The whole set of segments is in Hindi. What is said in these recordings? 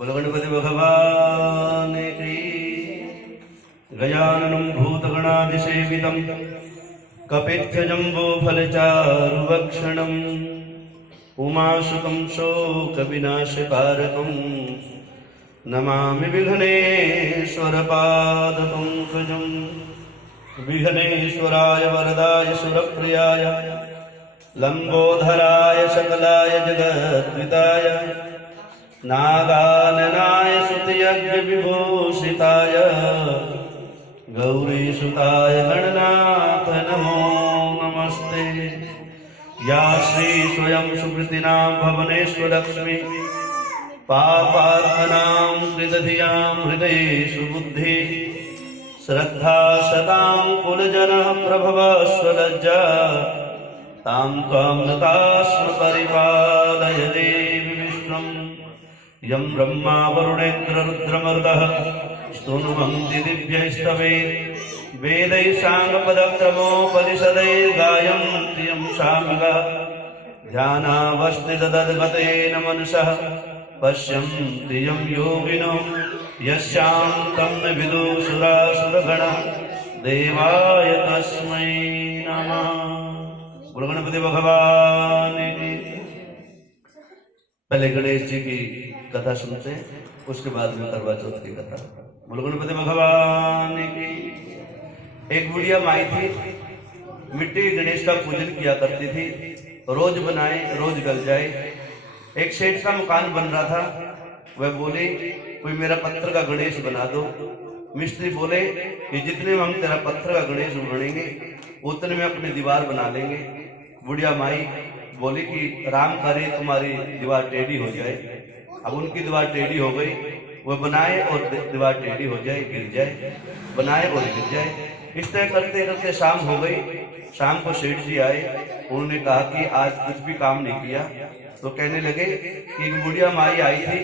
बोलो गणपति भगवान की। गजाननं भूतगणादिसेवितं कपित्थजम्बोफलचारुभक्षणम् उमासुतं शोकविनाशकारकं नमामि विघ्नेश्वरपादपङ्कजं। विघ्नेश्वराय वरदाय सुरप्रियाय लंबोधराय सकलाय जगद्विताय नागाननाय स्तुतियज्ञविभूषिताय गौरीसुताय गणनाथ नमो नमस्ते। या श्री स्वयं सुकृतिनां भुवनेश्वरलक्ष्मी पापात्मनां कृतधियां हृदयेषु बुद्धि श्रद्धा सदां कुलजनः प्रभवस्वलज्जा तां त्वां नतास्म परिपालय देवि विश्वम्। यं ब्रह्मा वरुणेन्द्र रुद्रमरुतः स्तुन्वन्ति दिव्यैस्तवे वेदैः साङ्गपदक्रमोपनिषदैर्गायन्ति यं सामगाः। ध्यानावस्थिततद्गतेन मनसः पश्यन्ति यं योगिनो यस्यान्तं न विदुषुरासुरगणः देवाय तस्मै नमः। बोलो गणपति भगवान की। पहले गणेश जी की कथा सुनते हैं, उसके बाद में करवा चौथ की कथा। बोलो गणपति भगवान की। एक बुढ़िया माई थी, मिट्टी के गणेश का पूजन किया करती थी। रोज बनाए रोज गल जाए। एक सेठ का मकान बन रहा था, वह बोले कोई मेरा पत्थर का गणेश बना दो। मिस्त्री बोले कि जितने में हम तेरा पत्थर का गणेश बनेंगे उतने में अपनी दीवार बना लेंगे। बुढ़िया माई बोली कि राम करे तुम्हारी दीवार टेढ़ी हो जाए। अब उनकी दीवार टेढ़ी हो गई, वह बनाए और दीवार टेढ़ी हो जाए, गिर जाए, बनाए और गिर जाए। इस तरह करते करते शाम हो गई। शाम को सेठ जी आए, उन्होंने कहा कि आज कुछ भी काम नहीं किया। तो कहने लगे कि एक बुढ़िया माई आई थी,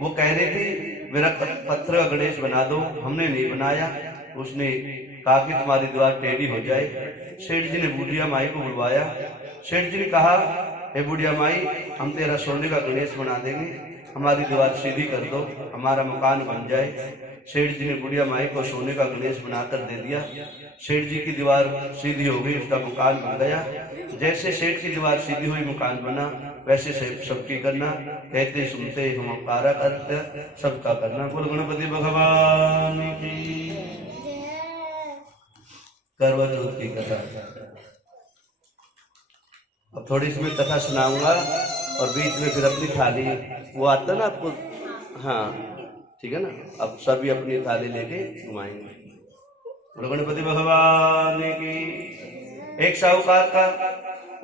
वो कह रही थी मेरा पत्थर का गणेश बना दो, हमने नहीं बनाया। उसने कहा कि तुम्हारी दीवार टेढ़ी हो जाए। सेठ जी ने बुढ़िया माई को बुलवाया। सेठ जी ने कहा हे बुढ़िया माई, हम तेरा सोने का गणेश बना देंगे, हमारी दीवार सीधी कर दो, हमारा मकान बन जाए। सेठ जी ने बुढ़िया माई को सोने का गणेश बनाकर दे दिया। सेठ जी की दीवार सीधी हो गई, उसका मकान बन गया। जैसे सेठ की दीवार सीधी हुई, मकान बना, वैसे सबकी करना। कहते सुनते हम उपकारा करते, सबका करना। बोल गणपति भगवान की। करवा चौथ की कथा। अब थोड़ी इसमें कथा सुनाऊंगा और बीच में फिर अपनी थाली वो आता ना आपको, हाँ ठीक है ना। अब सभी अपनी थाली लेके घुमाएंगे। गणपति भगवान की। एक साहूकार था,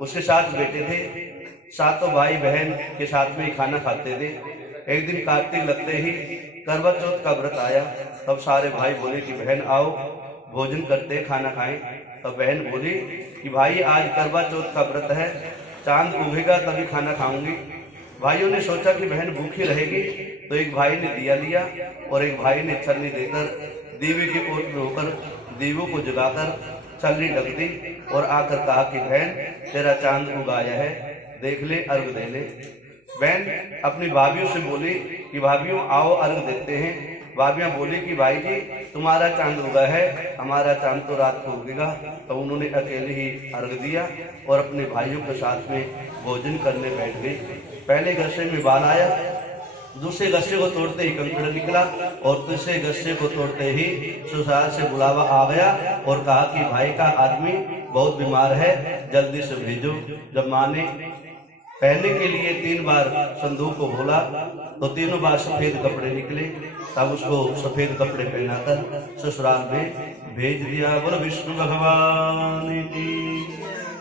उसके 7 बेटे थे। 7 भाई बहन के साथ में ही खाना खाते थे। एक दिन कार्तिक लगते ही करवा चौथ का व्रत आया। तब सारे भाई बोले कि बहन आओ भोजन करते, खाना खाएं। तब बहन बोली कि भाई आज करवा चौथ का व्रत है, चांद उगेगा तभी खाना खाऊंगी। भाइयों ने सोचा कि बहन भूखी रहेगी, तो एक भाई ने दिया लिया और एक भाई ने छलनी देकर दीवे की ओर में होकर दीवों को जगाकर छलनी ढक दी और आकर कहा कि बहन तेरा चांद उगाया है, देख ले, अर्घ दे ले। बहन अपनी भाभीयों से बोली कि भाभीयों आओ अर्घ देते हैं। भाभियां बोली कि भाई जी तुम्हारा चांद उगा है, हमारा चांद तो रात को उगेगा। तो उन्होंने अकेले ही अर्घ दिया और अपने भाइयों के साथ में भोजन करने बैठ गई। पहले गस्से में बाल आया, दूसरे गस्से को तोड़ते ही कंकड़ निकला और तीसरे गस्से को तोड़ते ही ससुराल से बुलावा आ गया और कहा कि भाई का आदमी बहुत बीमार है, जल्दी से भेजो। जब माँ ने पहनने के लिए 3 बार संदूक को बोला तो तीनों बार सफेद कपड़े निकले। तब उसको सफेद कपड़े पहनाकर ससुराल में भेज दिया। बोलो विष्णु भगवान की।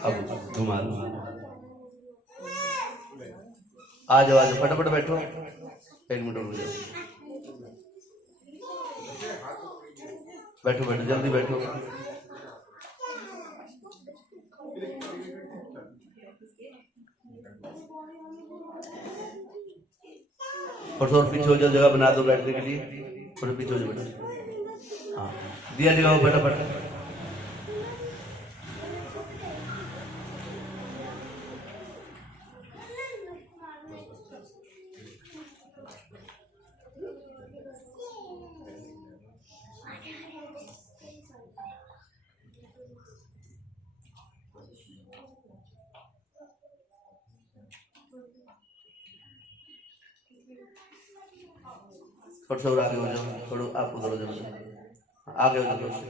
अब घुमा लो, आ जाओ फटाफट बैठो, 1 मिनट रुक जाओ, बैठो बैठो जल्दी बैठो। और थोड़ा पीछे हो जाओ, जगह बना दो बैठने के लिए, थोड़ा पीछे हो जाओ बेटा। हाँ दिया जगह फटाफट। थोड़ा सा और आगे हो जाओ, थोड़ा आप उधर हो जाओ, आगे हो जाओ थोड़ा सा।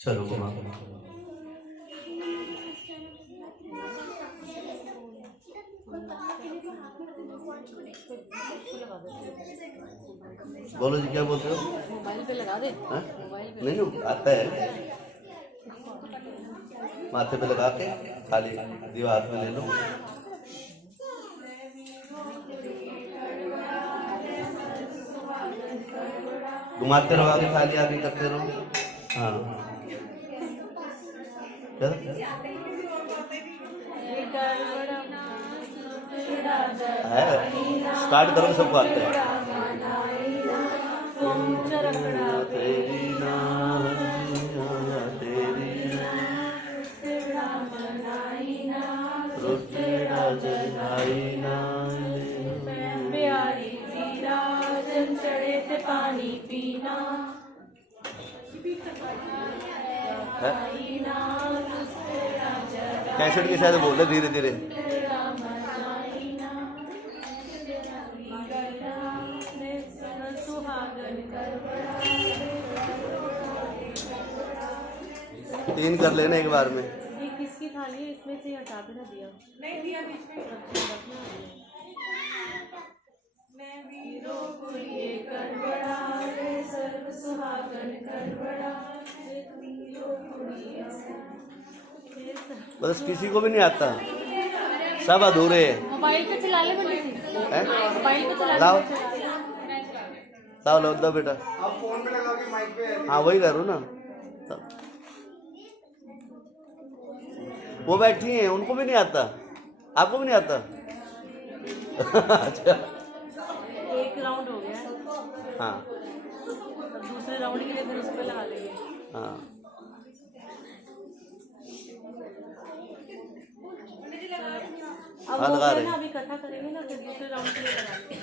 चलो घुमा। बोलो जी, क्या बोलते हो? मोबाइल पे लगा दे। नहीं नहीं, आता है, माथे पे लगा के खाली दीवार में ले लो। घुमाते रहो, आगे खाली आगे करते रहो। हाँ है, स्टार्ट करो, सबको आता है। तेरी चढ़े थे पानी पीना कैसेट के साथ बोल रहे धीरे धीरे। तीन कर लेना एक बार में। ये किसकी थाली है? इसमें से हटा के ना दिया, नहीं दिया बीच में रखना है। मैं वीरों को लिए कर बड़ा रे सर्व सुहागन कर बड़ा वीरों को लिए। बस किसी को भी नहीं आता, सब अधूरे हैं। मोबाइल पे चला ले, मोबाइल पे चला ले। लाओ लाओ लो दो बेटा, आप फोन पे लगा के माइक पे। हाँ वही करो ना। वो बैठी हैं, उनको भी नहीं आता, आपको भी नहीं आता। अच्छा, एक राउंड हो गया। हाँ दूसरे राउंड के लिए फिर उस पे लगा लेंगे। हाँ अब हाँ, वो लगा है रहे ना, हैं। अभी इकट्ठा करेंगे ना, फिर दूसरे राउंड के लिए लगाएंगे।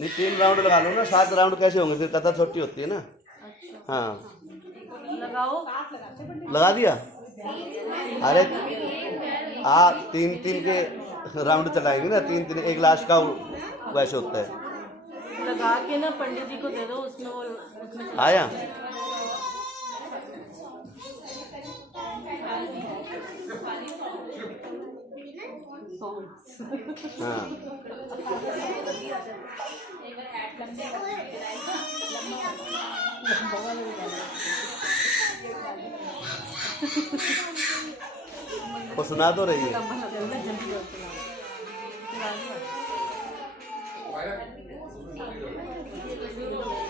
नहीं 3 राउंड लगा लो ना, 7 राउंड कैसे होंगे फिर, कथा छोटी होती है ना। अच्छा हाँ लगाओ। लगा दिया। अरे 3-3 के राउंड चलाएंगे ना, 3-3 एक लास्ट का वैसे होता है। लगा के ना पंडित जी को दे दो, उसमें वो उसमें आया हाँ वो सुना तो रही है।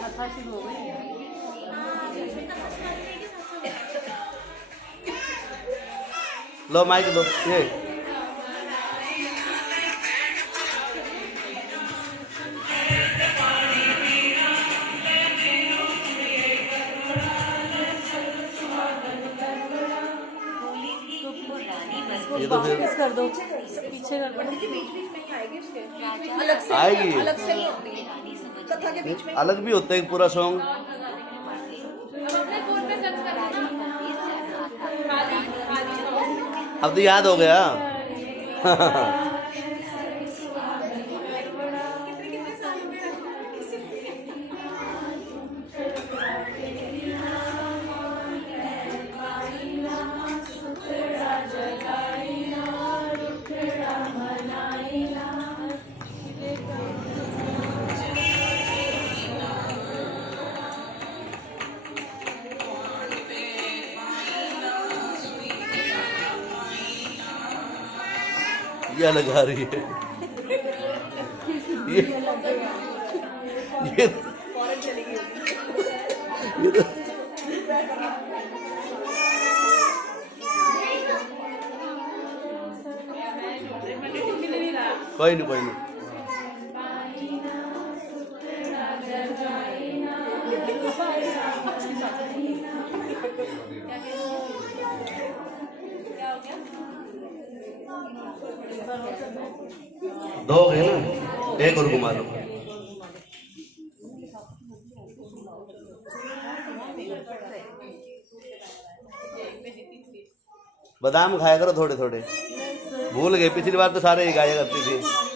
कथा शुरू हो गई। लो माइक लो ये। ये तो फिर वापस कर दो, पीछे कर दो। आएगी, अलग से नहीं होती कथा के बीच में। अलग भी होता है पूरा सॉन्ग। अब तो याद हो गया। ये लगा रही है ये फौरन चली गई। ये तो कोई नहीं कोई नहीं। दो हो गए ना, एक और घुमा लो। बादाम खाया करो थोड़े थोड़े। भूल गए, पिछली बार तो सारे ही गाया करती थी।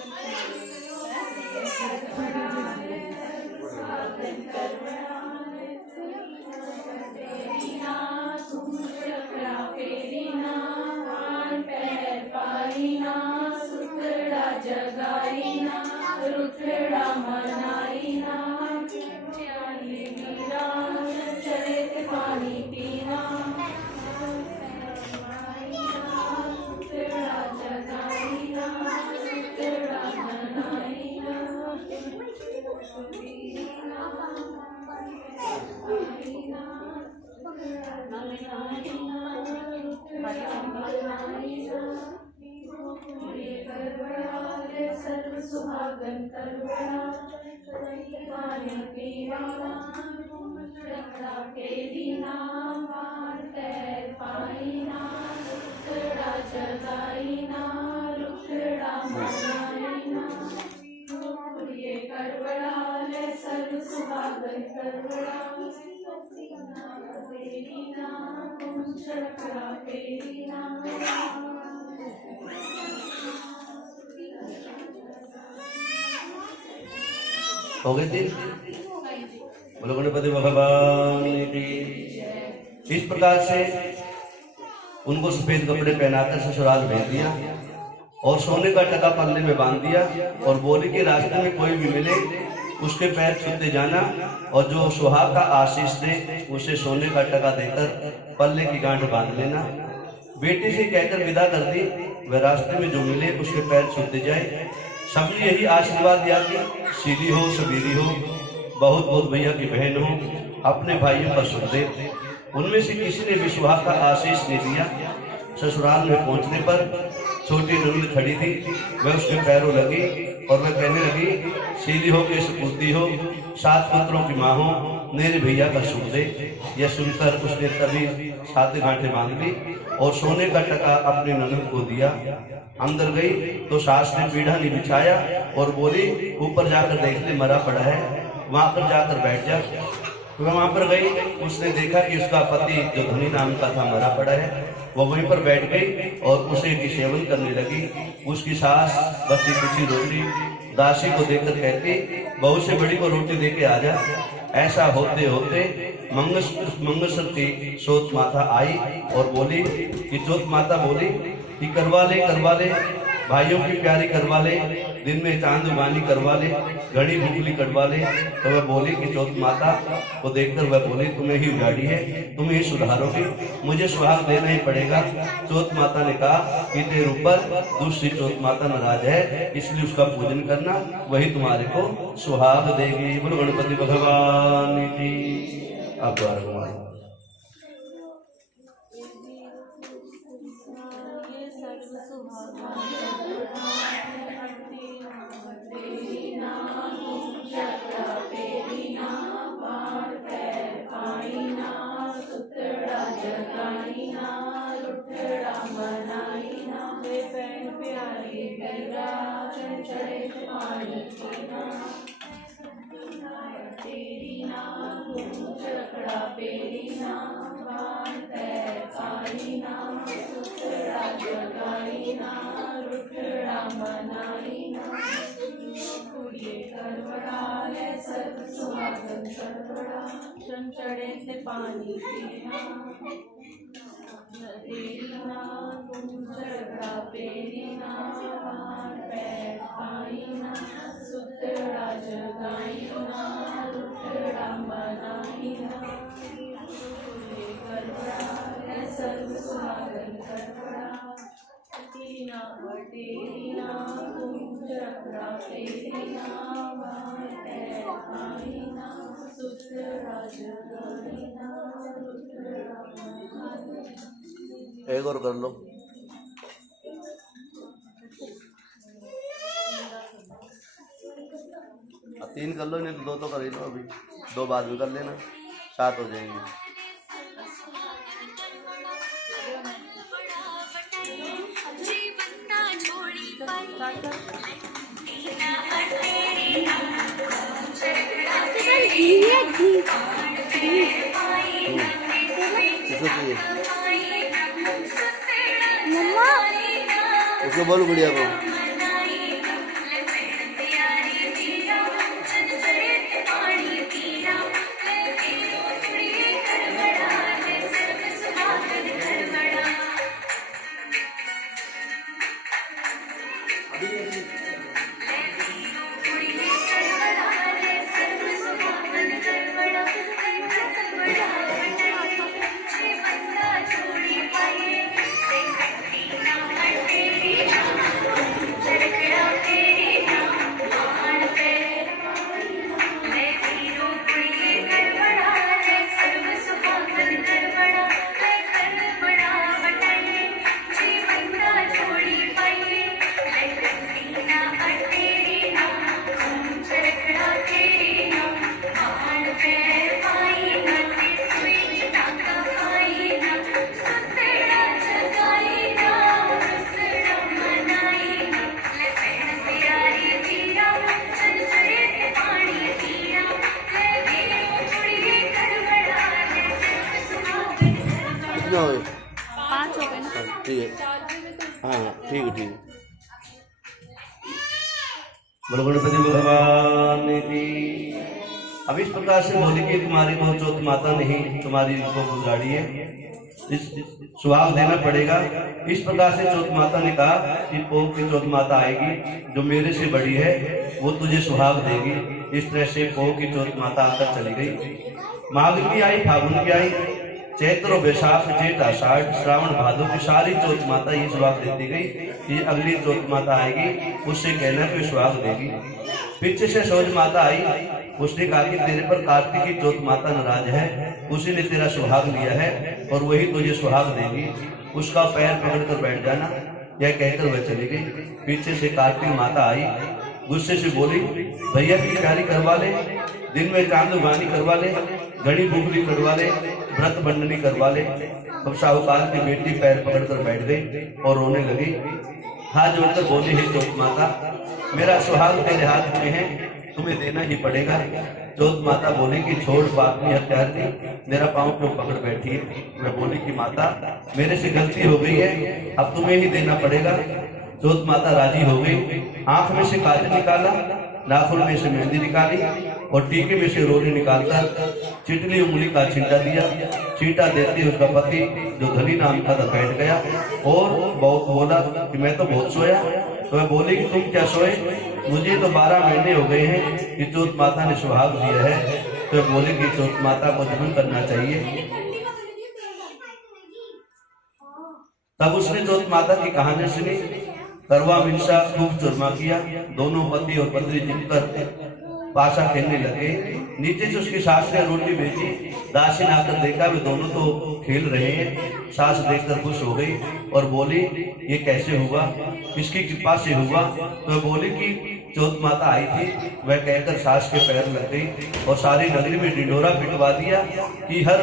सर्व सुहागन करवड़ा पानी पीवाना रखड़ा फेरीना मार पैर पाईना रुखड़ा जगाईना रुखड़ा मनाईना ये करवड़ा ले सर्व सुहागन करवड़ा फेरीना रखड़ा फेरीना हो गए तीन। बोलो गणपति भगवान की। इस प्रकार से उनको सफेद कपड़े पहनाकर ससुराल भेज दिया और सोने का टका पल्ले में बांध दिया और बोली के रास्ते में कोई भी मिले उसके पैर छूते जाना और जो सुहाग का आशीष दे उसे सोने का टका देकर पल्ले की गांठ बांध लेना। बेटी से कहकर विदा कर दी, वह रास्ते में जो मिले उसके पैर छूते जाए। सबने यही आशीर्वाद दिया कि सीधी हो सबीरी हो, बहुत बहुत भैया की बहन हो, अपने भाइयों का सुख दे। उनमें से किसी ने भी सुहाग का आशीष नहीं दिया। ससुराल में पहुंचने पर छोटी नून खड़ी थी, वह उसके पैरों लगी और वह कहने लगी, सीधी हो के सपूती हो, 7 पुत्रों की माँ हो, मेरे भैया का सुख दे। यह सुनकर उसने तभी 7 गांठें बांध ली और सोने का टका अपनी ननद को दिया। अंदर गई तो सास ने पीढ़ा नहीं बिछाया और बोली, ऊपर जाकर देख ले मरा पड़ा है, वहां पर जाकर बैठ जा। तो वहां पर गई, उसने देखा कि उसका पति जो धनी नाम का था मरा पड़ा है। वो वहीं पर बैठ गई और उसे की सेवन करने लगी। उसकी सास बची कुची रोटी दासी को देकर कहती, बहू से बड़ी को रोटी दे के आ जा। ऐसा होते होते मंगसर की सोच माता आई और बोली कि जोत माता बोली कि करवा ले भाइयों की प्यारी करवा ले, दिन में चांद उगानी करवा ले, घड़ी भूखली कटवा ले। तो वह बोली कि जोत माता को देखकर वह बोली, तुम्हें ही उजाड़ी है, तुम ही सुधारोगी, मुझे सुहाग देना ही पड़ेगा। जोत माता ने कहा कि तेरे ऊपर दूसरी जोत माता नाराज है, इसलिए उसका पूजन करना, वही तुम्हारे को सुहाग देगी। बोलो गणपति भगवान की। अब द्वार चढ़े से पानी पीना तेरीना तुम झगड़ा पेरीना हार पैर पाईना सुतड़ा जगाईना रुखड़ा मनाईना करवड़ा सर्व सुहागन करवड़ा तेरीना तेरीना तुम झगड़ा पेरीना हार पैर पाईना एक और कर लो। अब 3 कर लो, नहीं तो 2 तो कर ही लो, अभी 2 बाद में कर लेना, 7 हो जाएंगे। उसको बोलो गुड़िया को। कितना हो गए? 5 हो गए ना। ठीक है, हाँ ठीक है ठीक है। बोलो गणपति भगवान की। अब इस प्रकार से बोली कि तुम्हारी को चौथ माता नहीं तुम्हारी को गुजारी है, इस सुहाग देना पड़ेगा। इस प्रकार से चौथ माता ने कहा कि पोह की चौथ माता आएगी जो मेरे से बड़ी है, वो तुझे सुहाग देगी। इस तरह से पोह की चौथ माता आकर चली गई। माघ की आई, फागुन की आई, चैत्र और बैसाख, जेठ आषाढ़, श्रावण भादो की सारी चौथ माता ये सुहाग देती गई। ये अगली चौथ माता आएगी, उससे कहना कि सुहाग देगी। पीछे से सौज माता आई, उसने कहा कि तेरे पर कार्तिक की चौथ माता नाराज है, उसी ने तेरा सुहाग लिया है और वही तुझे सुहाग देगी, उसका पैर पकड़ कर बैठ जाना। यह कहकर वह चली गई। पीछे से कार्तिक माता आई, गुस्से से बोली, भैया की प्यारी करवा ले, दिन में चांदुगानी करवा ले, घड़ी बुगली करवा ले, व्रत बंधनी करवा ले। अब साहूकार की बेटी पैर पकड़कर बैठ गई और रोने लगी। हाथ जोड़कर बोली, हे चौथ माता, मेरा सुहाग तेरे हाथ में है, तुम्हें देना ही पड़ेगा। चौथ माता बोली कि छोड़ बात नहीं हत्यार की, मेरा पाँव क्यों पकड़ बैठी है। मैं बोली कि माता मेरे से गलती हो गई है, अब तुम्हें ही देना पड़ेगा। चौथ माता राजी हो गई। आंख में से काजल निकाला, नाखून में से मेहंदी निकाली और टीके में से रोली निकालकर चिटली उंगली का छींटा दिया। छींटा देते उसका पति जो धनी नाम का था बैठ गया और बहुत बोला कि मैं तो बहुत सोया। तो मैं बोली कि तुम क्या सोए, मुझे तो 12 महीने हो गए हैं कि चौथ माता ने सुहाग दिया है। तो मैं बोली कि चौथ माता को जरूर करना चाहिए। तब उसने चौथ माता की कहानी सुनी। करवा मिर्चा खूब चुरमा किया, दोनों पति और पत्नी जिनकर पासा खेलने लगे। नीचे से उसकी सास ने रोटी बेची, दासी ने आकर देखा वे दोनों तो खेल रहे हैं। सास देखकर खुश हो गई और बोली, ये कैसे हुआ, किसकी कृपा से हुआ। तो बोली कि चौथ माता आई थी, वह कहकर सास के पैर लग गई और सारी नगरी में ढिंढोरा पिटवा दिया कि हर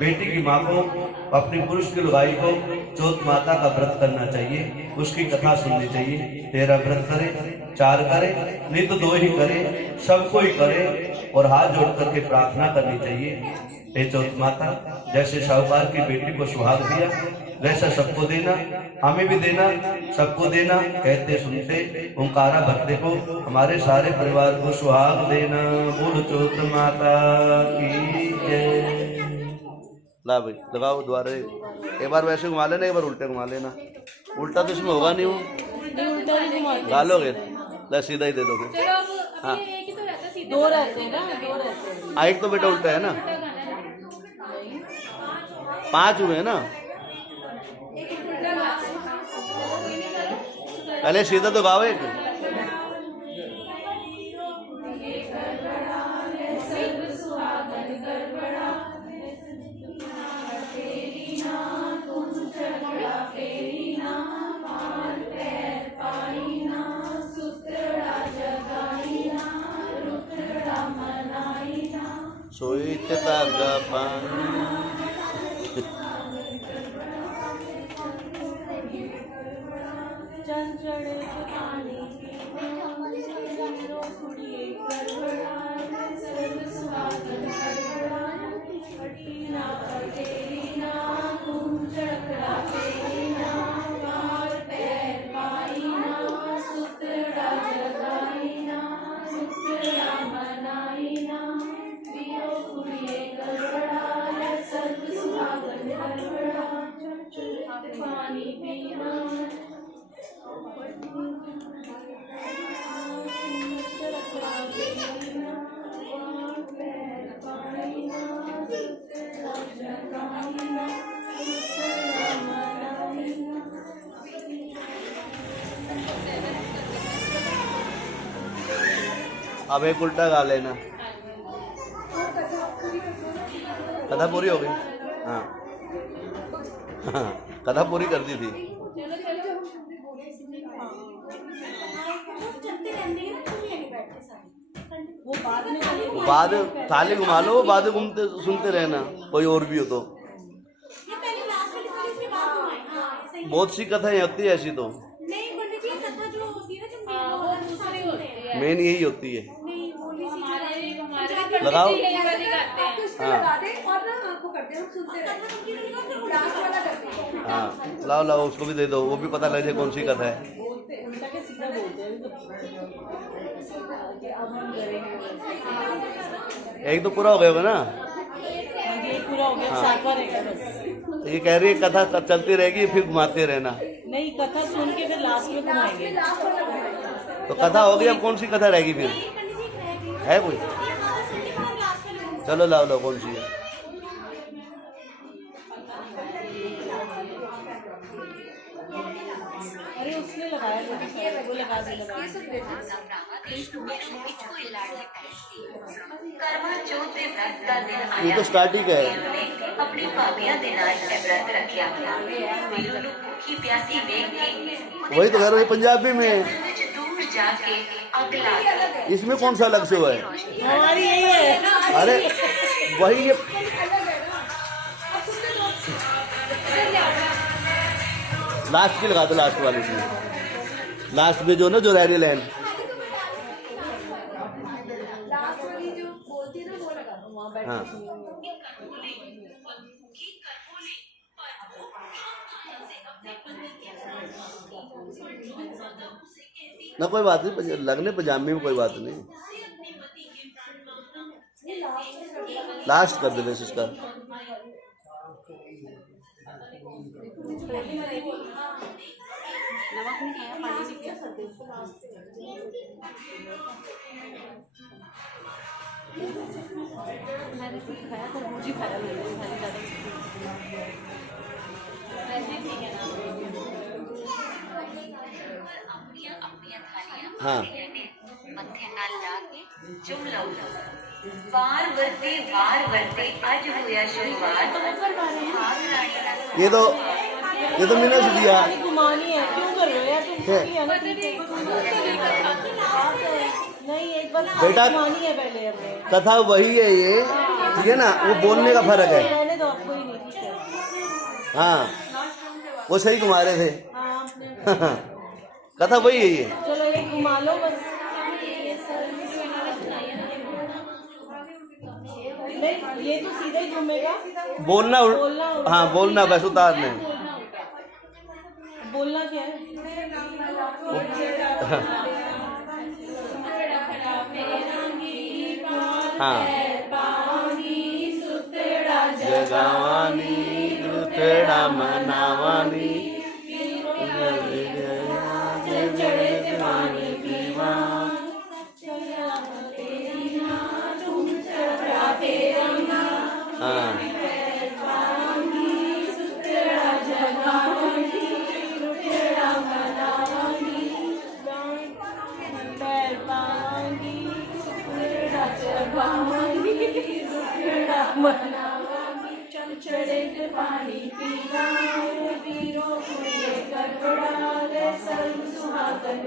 बेटी की माँ को, अपनी पुरुष की लुगाई को चौथ माता का व्रत करना चाहिए, उसकी कथा सुननी चाहिए। 13 व्रत करे, 4 करे, नहीं तो 2 ही करे, सबको ही करे और हाथ जोड़ करके प्रार्थना करनी चाहिए। हे चौथ माता, जैसे साहूकार की बेटी को सुहाग दिया वैसा सबको देना, हमें भी देना, सबको देना। कहते सुनते ओंकारा भरते को हमारे सारे परिवार को सुहाग देना। बोलो चौथ माता की जय। ला भाई लगाओ दोबारा, एक बार वैसे घुमा लेना, एक बार उल्टे घुमा लेना। उल्टा तो इसमें होगा नहीं, वो डालोगे ला सीधा ही दे दोगे। हाँ दो रहते हैं ना, 2 रहते हैं। एक तो बेटा उल्टा है ना, 5 हुए हैं ना। पहले सीधा तो गाओ एक। सोई तागा पानी चंचल पानी सर्व सुहागन कटीना कटेरीना तुम चढ़ा फेरीना पार पैर पाई अब एक उल्टा गा लेना। कथा पूरी हो गई। हाँ हाँ, कथा पूरी कर दी थी। वो बाद थाली घुमा लो, वो बाद घूमते सुनते रहना, कोई और भी हो तो। बहुत सी कथाएं होती है ऐसी तो, मेन यही होती है। लगाओ। हाँ हाँ, लाओ लाओ, उसको भी दे दो, वो भी पता लग जाए कौन सी कथा है। एक तो पूरा हो गया होगा ना? पूरा हो गया, हाँ। सातवां रहेगा बस। ये कह रही है कथा चलती रहेगी, फिर घुमाते रहना। नहीं, कथा सुन के फिर लास्ट में घुमाएंगे। तो कथा होगी, अब कौन सी कथा रहेगी फिर? है कोई? चलो लाओ लाओ, कौन सी है? अरे उसने लगाया वो लगा दे ये तो स्टार्टिंग है। अपनी भाभियां दे नाल व्रत रखिया वीरों नूं भूखी प्यासी वेख के वही तो कह रहा हूँ, पंजाबी में है। दूर जाके अग ला इसमें कौन सा अलग से हुआ है? हमारी यही है। अरे वही ये लास्ट की लगा दो, लास्ट वाली की, लास्ट में जो ना, जो रेडी लैंड। हाँ ना, कोई बात नहीं, लगने पंजाबी में कोई बात नहीं। लास्ट कर दे वैसे इसका। हाँ मथे नाल ला के चुम लो वार वरते आज होया शुरुआत। ये तो मैंने से दिया। घुमानी है, क्यों कर रहे हो यार तुम? है। नहीं, एक बार बेटा, घुमानी है पहले हमें। कथा वही है ये, ठीक है ना? वो बोलने का फर्क है। रहने दो, आपको ही नहीं, ठीक है। हाँ, वो सही घुमा रहे थे। हाँ, आपने कथा वही है ये। चलो एक घुमा लो बस। नहीं, ये तो सीधा ही घूमेगा। बोलना हाँ, बोलना बस, उतारने। बोलना क्या है? हाँ, जगावानी तेरा मनावानी हाँ, पानी पीना वीरों सर्व सुहागन